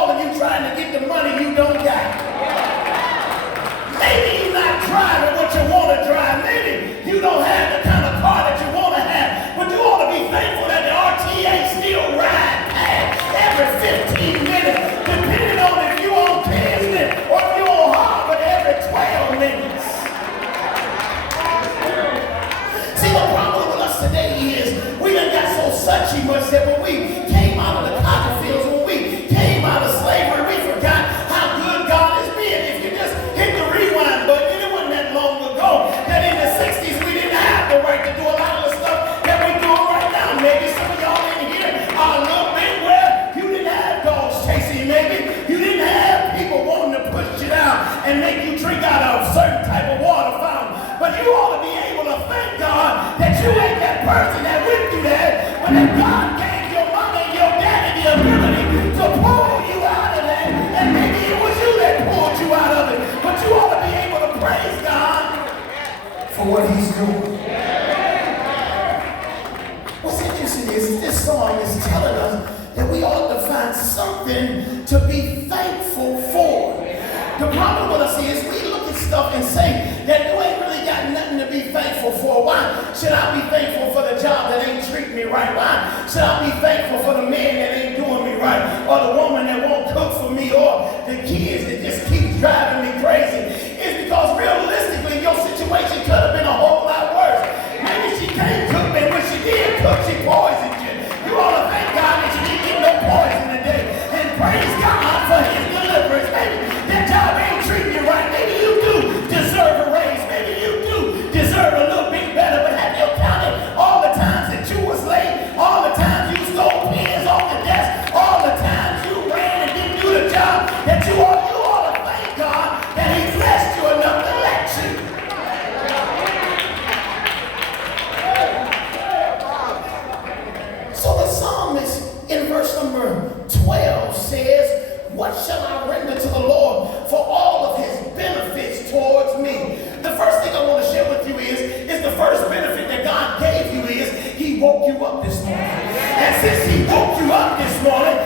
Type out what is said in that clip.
all of you trying to get the money you don't got. Maybe you're not driving what you want to drive. Maybe you don't have the kind of car that you want to have. But you ought to be thankful that the RTA still rides past every 15 minutes, depending on if you're on Disney or if you're on Harvard every 12 minutes. See, the problem with us today is we done got so suchy much that when we came out of the cotton fields, when we came out of slavery, we forgot how good God has been. If you just hit the rewind button, it wasn't that long ago that in the 60s we didn't have the right to do a lot of the stuff that we do right now. Maybe some of y'all in here are a little bit where you didn't have dogs chasing you. Maybe you didn't have people wanting to push you down and make you drink out of a certain type of water fountain. But you ought to be able to thank God that you ain't that person that went through that, but that God gave your mama and your daddy the ability to pull you out of that, and maybe it was you that pulled you out of it. But you ought to be able to praise God for what he's doing. What's interesting is this song is telling us that we ought to find something to be thankful for. The problem with us is we look at stuff and say that you ain't really got nothing to be thankful for. Why should I be thankful for the job that ain't treating me right? Why should I be thankful for the man that ain't doing me right? Or the woman that won't cook for me? Or the kids that just keep driving me crazy? It's because realistically your situation could have been a whole lot worse. Maybe she can't cook, and when she did cook, she poisoned you. You ought to thank God that you didn't get no poison today. And praise God for his deliverance. Maybe that job ain't treating you right. Maybe you do deserve a raise. Maybe you do deserve a little bit better. But have you counted all the times that you was late? All the times you stole pens off the desk? All the times you ran and didn't do the job that you ought to thank God that he blessed you enough to let you. So the psalmist in verse number 12 says, what shall I render to the Lord for all of his benefits towards me? The first thing I want to share with you is the first benefit that God gave you is he woke you up this morning. And since he woke you up this morning,